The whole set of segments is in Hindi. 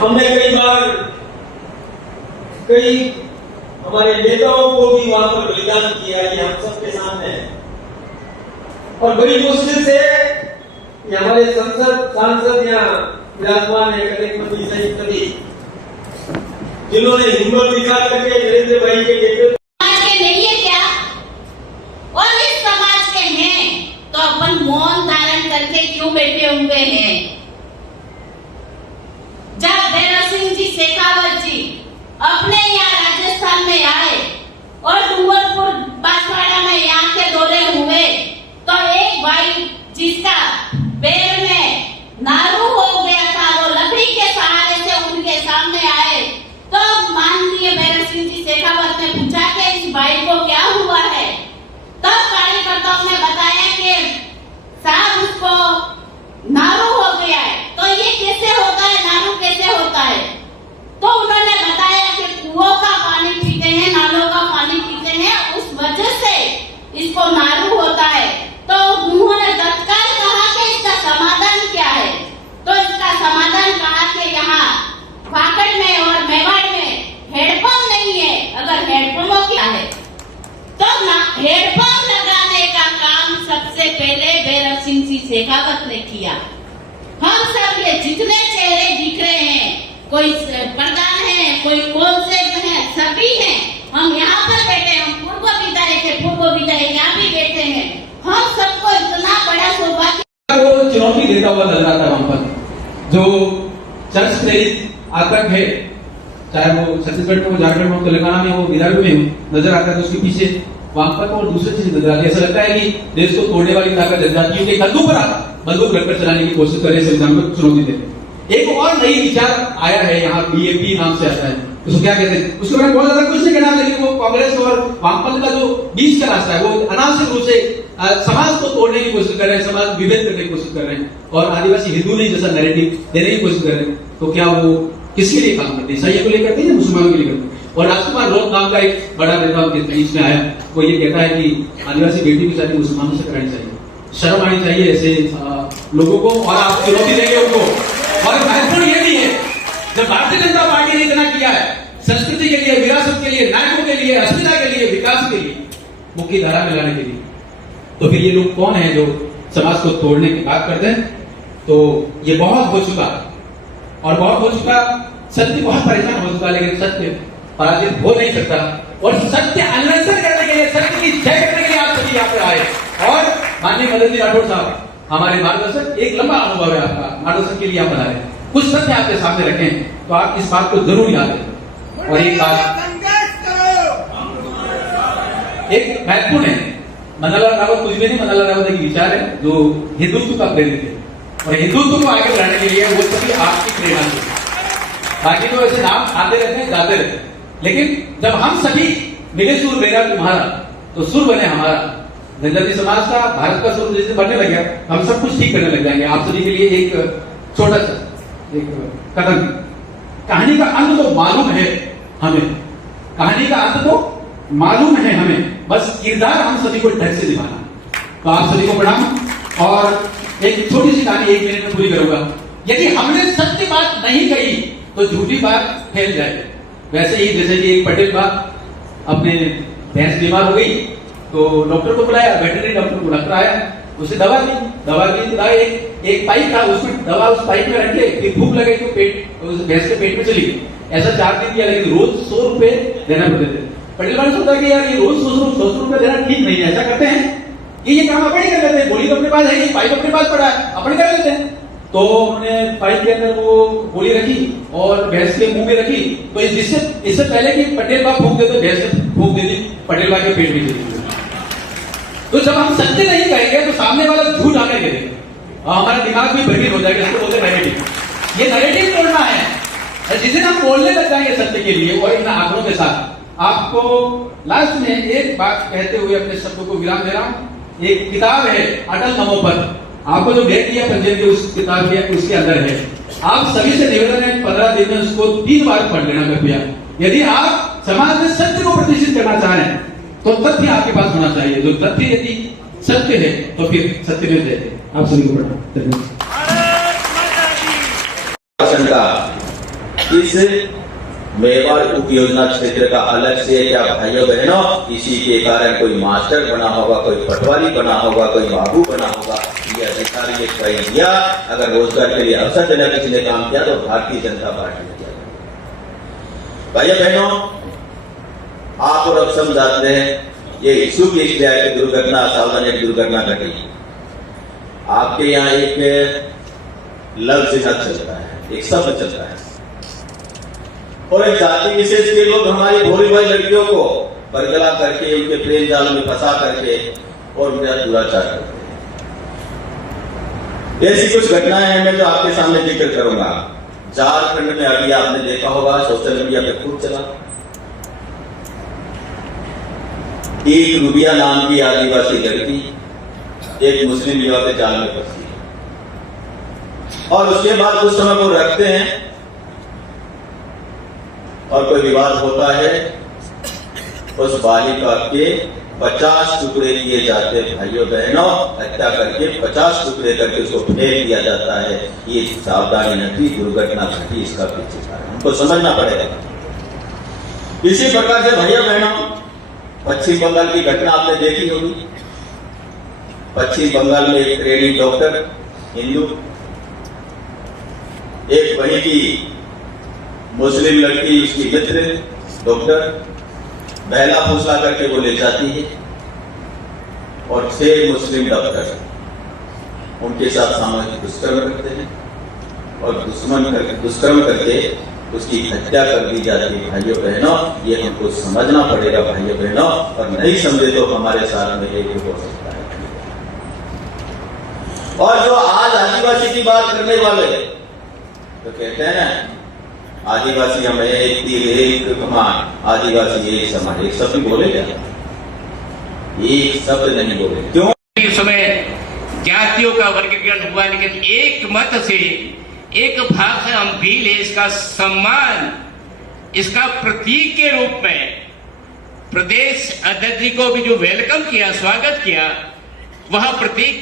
हमने कई बार कई हमारे नेताओं को भी वहां पर बलिदान किया, ये हम सबके सामने है। और बड़ी मुश्किल से ये हमारे सांसद यहाँ विराजमान है कलेक्टर सहित सभी, जिन्होंने हिम्मत दिखा करके नरेंद्र भाई के नेतृत्व नहीं है क्या, और इस समाज के हैं तो अपन मौन धारण करके क्यों बैठे हुए हैं? जब भैरव सिंह जी शेखावत जी अपने यहाँ राजस्थान में आए और डूंगरपुर बांसवाड़ा में यहाँ के दौरे हुए, तो एक भाई जिसका पैर में नारू हो गया था, वो लकड़ी के सहारे से उनके सामने आए, तो माननीय भैरव सिंह जी शेखावत ने पूछा कि इस भाई को क्या हुआ है? तब कार्यकर्ताओं ने बताया कि साहब उसको नारू हो गया है। तो ये कैसे होता है, नारू कैसे होता है? तो उन्होंने बताया कि कुओं का पानी पीते हैं, नालों का पानी पीते हैं, उस वजह से इसको नारू होता है। तो उन्होंने तत्काल कहा कि इसका समाधान क्या है? तो इसका समाधान कहा कि यहाँ फाकड़ में और मेवाड़ में हेडपंप नहीं है, अगर हेडपंपों क्या है तो हेडपंप लगाने का काम सबसे पहले भैरव सिंह जी शेखावत ने किया। हम सब ये जितने चेहरे दिख रहे हैं, कोई प्रधान है, कोई कॉन्सेप्ट है, सभी हैं, हम यहाँ पर बैठे, हम पूर्व विधायक यहाँ भी बैठे हैं, हम सबको इतना बड़ा सौभाग्य वो चुनौती देता हुआ नजर आता है वहां पर, जो चर्च प्रेरित आतंक है, चाहे वो छत्तीसगढ़ में हो, झारखंड में हो, तेलंगाना में हो, बिहार में हो, नजर आता है। तो उसके पीछे वहां पर और दूसरी चीज नजर आती है। ऐसा लगता है कि देश को तोड़ने वाली ताकत जनजातियों के कंधों पर बंदूक रखकर चलाने की कोशिश करे, संविधान को चुनौती देते। एक और नई विचार आया है यहाँ, बीएपी नाम से आता है, उसको क्या कहते हैं, उसके बारे में बहुत ज्यादा कुछ नहीं कहना, लेकिन वो कांग्रेस और वामपंथ का जो बीच का रास्ता है, वो अनावश्यक रूप से समाज को तोड़ने की कोशिश कर रहे हैं, समाज विभेद करने की कोशिश कर रहे हैं और आदिवासी हिंदू नहीं जैसा नैरेटिव देने की कोशिश कर रहे हैं। तो क्या वो किसके लिए काम करते हैं? ईसाइयों को लिए करते हैं या मुसलमानों के लिए करते हैं? और राजकुमार रोत नाम का एक बड़ा नेता उनके बीच में आया, वो ये कहता है कि आदिवासी बेटी की शादी मुसलमानों से करानी चाहिए, शर्म आनी चाहिए ऐसे लोगों को, और आप चुनौती देंगे उनको। और महत्वपूर्ण ये भी है, जब भारतीय जनता पार्टी ने इतना किया है संस्कृति के लिए, विरासत के लिए, नायकों के लिए, अस्मिता के लिए, विकास के लिए, मुख्य धारा में लाने के लिए, तो फिर ये लोग कौन है जो समाज को तोड़ने की बात करते हैं? तो ये बहुत हो चुका और बहुत हो चुका, सत्य बहुत परेशान हो चुका, लेकिन सत्य पराजित हो नहीं सकता। और सत्य अन्वेषण करने के लिए, सत्य की जय करने के लिए आप सभी यहाँ पर आए। और माननीय मदन जी राठौड़ साहब हमारे मार्गदर्शक, एक लंबा अनुभव है आपका, मार्गदर्शन के लिए आप बना रहे हैं, कुछ सत्य आपके सामने रखें, तो आप इस बात को जरूर याद रखें। और एक बात एक महत्वपूर्ण है, मनोहर रावत कुछ भी नहीं, मनोहर रावत एक विचार है जो हिंदुत्व का प्रेरित है, और हिंदुत्व को आगे बढ़ाने के लिए वो सभी आपकी प्रेरणा से, बाकी तो ऐसे नाम आते रहते हैं, जाते रहते हैं, लेकिन जब हम सभी मिले सुर मेरा तुम्हारा, तो सुर बने हमारा, जनजाति समाज का, भारत का सुर जैसे बनने लग गया, हम सब कुछ ठीक करने लग जाएंगे। आप सभी के लिए एक छोटा सा एक कदम, कहानी का अंत तो मालूम है हमें, कहानी का अंत तो मालूम है हमें, बस किरदार हम सभी को ढंग से निभाना। तो आप सभी को प्रणाम, और एक छोटी सी कहानी 1 मिनट में पूरी करूंगा। यदि हमने सत्य बात नहीं कही तो झूठी बात फैल जाए। वैसे ही जैसे कि एक पटेल बात, अपने भैंस बीमार हो गई तो डॉक्टर को बुलाया, वेटरनरी डॉक्टर को, डॉक्टर आया, उसे दवा दी तो एक पाइप था, उसमें दवा उस पाइप में रखे, फिर भूख लगे तो पेट, उस भैंस के पेट में चली गई। ऐसा 4 दिन किया, लेकिन रोज 100 रुपए देना पड़ते थे। पटेल ने सोचा कि यार ये रोज 100 रुपए देना ठीक नहीं है, ऐसा करते हैं कि ये काम अपने कर लेते हैं, गोली तो अपने पास है, पाइप अपने पास पड़ा है, अपने कर लेते हैं। तो उन्होंने पाइप के अंदर वो गोली रखी और भैंस के मुंह में रखी, तो इससे पहले कि पटेल बाप फूंक देते, भैंस ने फूंक दे दी, पटेल बाप के पेट में चली गई। तो जब हम सत्य नहीं कहेंगे तो सामने वाला झूठ आने लगेगा और हमारा दिमाग भी भ्रमित हो जाएगा, इसको बोलते नैरेटिव। ये नैरेटिव तोड़ना है, जिसे हम बोलने लग जाएंगे सत्य के लिए और इन आंकड़ों के साथ। आपको लास्ट में एक बात कहते हुए अपने शब्दों को विराम दे रहा हूं। एक किताब है अटल नमो पर, आपको जो भेंट किया पंजीयन की उस किताब की उसके अंदर है। आप सभी से निवेदन है 15 दिन में उसको 3 बार पढ़ लेना कृपया। यदि आप समाज में सत्य को प्रतिष्ठित करना चाहें तो तथ्य आपके पास होना चाहिए, जो तथ्य यदि सत्य है तो फिर सत्य में जय। आप सभी को प्रणाम। इस मेवाड़ उप योजना क्षेत्र का अलग से क्या भाइयों बहनों, इसी के कारण कोई मास्टर बना होगा, कोई पटवारी बना होगा, कोई बाबू बना होगा, ये अधिकारी ने ट्राई किया। अगर रोजगार के लिए अवसर देना किसी ने काम किया तो भारतीय जनता पार्टी ने किया। भाइयों बहनों, आप और अब समझाते हैं ये इशू की इसलिए आए कि दुर्घटना, सावधानी दुर्घटना घटी। आपके यहाँ एक लफ्ज चलता है, एक शब्द चलता है, और एक जाति विशेष के लोग हमारी भोली भाई लड़कियों को बरगला करके उनके प्रेम जाल में फंसा करके और उनका दुराचार करते हैं। ऐसी कुछ घटनाएं हैं मैं जो आपके सामने जिक्र करूंगा। झारखंड में अभी आपने देखा होगा, सोशल मीडिया पे खूब चला, एक रूबिया नाम की आदिवासी लड़की एक मुस्लिम युवा के जाल में फंसी और उसके बाद कुछ समय को रखते हैं और कोई विवाद होता है, उस बालिका के 50 टुकड़े किए जाते हैं भाइयों बहनों, हत्या करके 50 टुकड़े करके उसको फेंक दिया जाता है। ये सावधानी नहीं, दुर्घटना घटी, इसका पीछे कारण हमको समझना पड़ेगा। इसी प्रकार से भैया बहनों, पश्चिम बंगाल की घटना आपने देखी होगी। पश्चिम बंगाल में एक ट्रेनिंग डॉक्टर हिंदू एक वहीं की मुस्लिम लड़की, उसकी मित्र डॉक्टर बहला फुसला करके वो ले जाती है और 6 मुस्लिम डॉक्टर उनके साथ सामूहिक दुष्कर्म करते हैं और दुष्कर्म करके उसकी हत्या कर दी जाती है। भाइयों बहनों, ये हमको समझना पड़ेगा भाइयों बहनों, और नहीं समझे तो हमारे साथ में ये हो सकता है। और जो आज आदिवासी की बात करने वाले तो कहते हैं ना, आदिवासी हम एक तीर एक कमान, आदिवासी एक समान, एक शब्द बोले क्या? एक शब्द नहीं बोले। क्यों? इस समय जातियों का वर्गीकरण हुआ, लेकिन एक मत से एक भाग है हम भील है, इसका सम्मान, इसका प्रतीक के रूप में प्रदेश अध्यक्ष जी को भी जो वेलकम किया, स्वागत किया, वह प्रतीक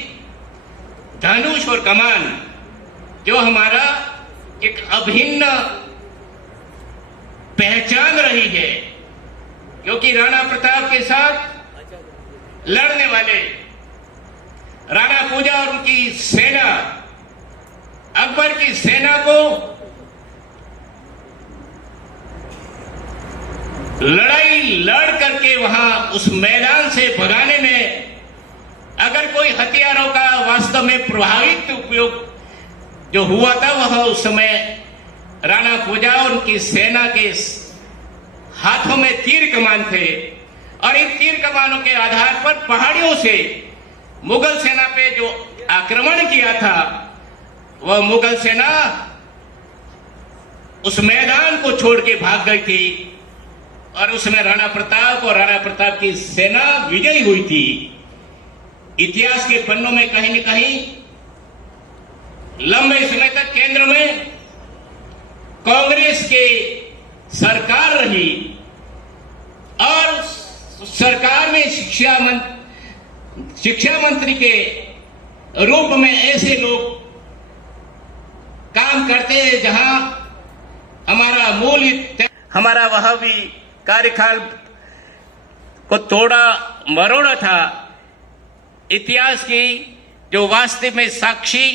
धनुष और कमान जो हमारा एक अभिन्न पहचान रही है, क्योंकि राणा प्रताप के साथ लड़ने वाले राणा पूजा और उनकी सेना, अकबर की सेना को लड़ाई लड़ करके वहां उस मैदान से भगाने में अगर कोई हथियारों का वास्तव में प्रभावित उपयोग जो हुआ था, वह उस समय राणा पूजा और उनकी सेना के हाथों में तीर कमान थे और इन तीर कमानों के आधार पर पहाड़ियों से मुगल सेना पे जो आक्रमण किया था, वह मुगल सेना उस मैदान को छोड़ के भाग गई थी और उसमें राणा प्रताप और राणा प्रताप की सेना विजयी हुई थी। इतिहास के पन्नों में कहीं न कहीं लंबे समय तक केंद्र में कांग्रेस के सरकार रही और सरकार में शिक्षा मंत्री के रूप में ऐसे लोग काम करते हैं जहां हमारा वह भी कार्यकाल को तोड़ा मरोड़ा था। इतिहास की जो वास्तव में साक्षी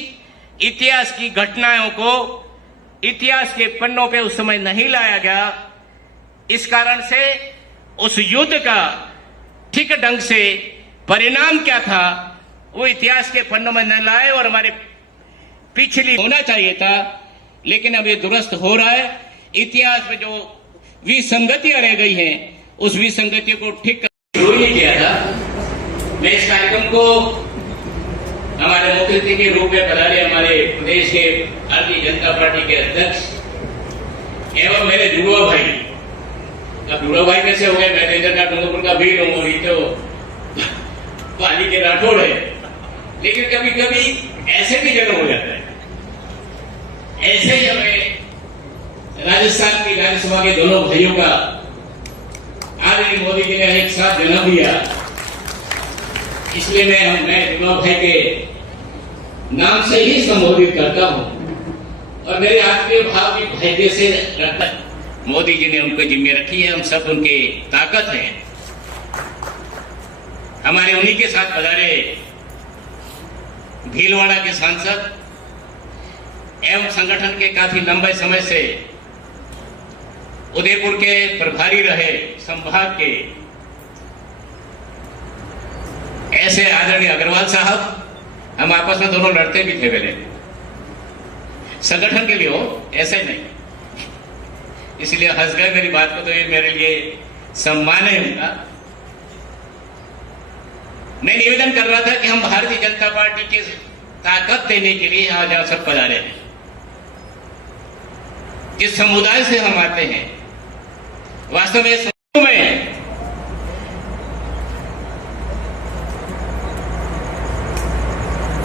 इतिहास की घटनाओं को इतिहास के पन्नों पे उस समय नहीं लाया गया, इस कारण से उस युद्ध का ठीक ढंग से परिणाम क्या था वो इतिहास के पन्नों में न लाए और हमारे पिछली होना चाहिए था, लेकिन अब ये दुरुस्त हो रहा है। इतिहास में जो विसंगतियां रह गई हैं, उस विसंगतियों को ठीक शुरू नहीं किया था। मैं इस कार्यक्रम को हमारे मुख्य अतिथि के रूप में बता रहे हमारे प्रदेश के भारतीय जनता पार्टी के अध्यक्ष एवं मेरे जुड़वा भाई, अब जुड़वा भाई कैसे हो गए? मैं डेंजर का डूंगरपुर का भीड़ हूँ और ये तो पाली के राठौड़ है, लेकिन कभी कभी ऐसे भी जन्म हो जाता है। ऐसे ही हमें राजस्थान की राज्यसभा के दोनों भाइयों का आदरणीय मोदी जी ने एक साथ जन्म दिया, इसलिए मैं जुड़वा भाई के नाम से ही संबोधित करता हूं और मेरे आत्मीय भाव भी भाग्य से रखा मोदी जी ने उनको जिम्मे रखी है। हम सब उनके ताकत हैं। हमारे उन्हीं के साथ पधारे भीलवाड़ा के सांसद एवं संगठन के काफी लंबे समय से उदयपुर के प्रभारी रहे संभाग के ऐसे आदरणीय अग्रवाल साहब, हम आपस में दोनों लड़ते भी थे पहले संगठन के लिए, हो ऐसे नहीं, इसलिए हंस गए मेरी बात को, तो ये मेरे लिए सम्मान है उनका। मैं निवेदन कर रहा था कि हम भारतीय जनता पार्टी की ताकत देने के लिए आज आप सब पधारे हैं। जिस समुदाय से हम आते हैं, वास्तव में में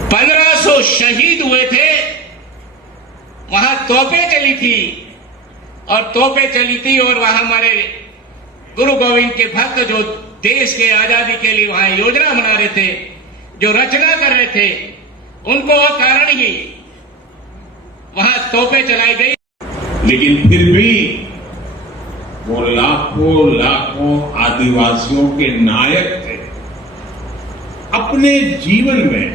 1500 शहीद हुए थे, वहां तोपें चली थी और वहां हमारे गुरु गोविंद के भक्त जो देश के आजादी के लिए वहां योजना बना रहे थे, जो रचना कर रहे थे, उनको वो कारण ही वहां तोपें चलाई गई। लेकिन फिर भी वो लाखों आदिवासियों के नायक थे। अपने जीवन में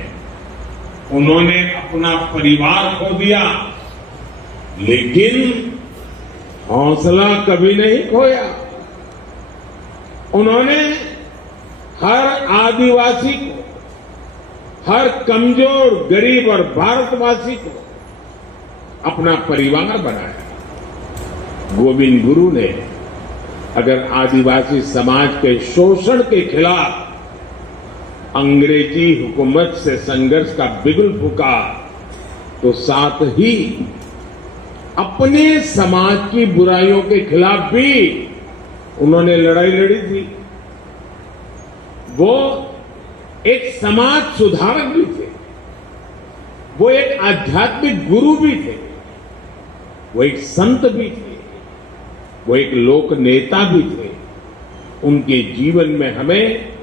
उन्होंने अपना परिवार खो दिया, लेकिन हौसला कभी नहीं खोया। उन्होंने हर आदिवासी को, हर कमजोर, गरीब और भारतवासी को अपना परिवार बनाया। गोविंद गुरु ने अगर आदिवासी समाज के शोषण के खिलाफ अंग्रेजी हुकूमत से संघर्ष का बिगुल फूका, तो साथ ही अपने समाज की बुराइयों के खिलाफ भी उन्होंने लड़ाई लड़ी थी। वो एक समाज सुधारक भी थे, वो एक आध्यात्मिक गुरु भी थे, वो एक संत भी थे, वो एक लोक नेता भी थे। उनके जीवन में हमें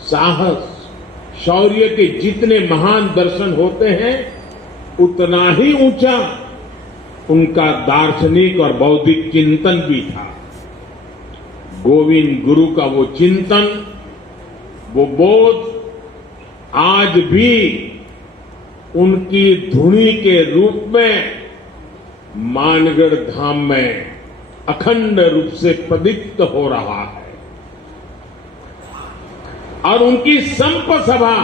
साहस, शौर्य के जितने महान दर्शन होते हैं, उतना ही ऊंचा उनका दार्शनिक और बौद्धिक चिंतन भी था। गोविंद गुरु का वो चिंतन, वो बोध आज भी उनकी धुनी के रूप में मानगढ़ धाम में अखंड रूप से प्रदीप्त हो रहा है। और उनकी संप सभा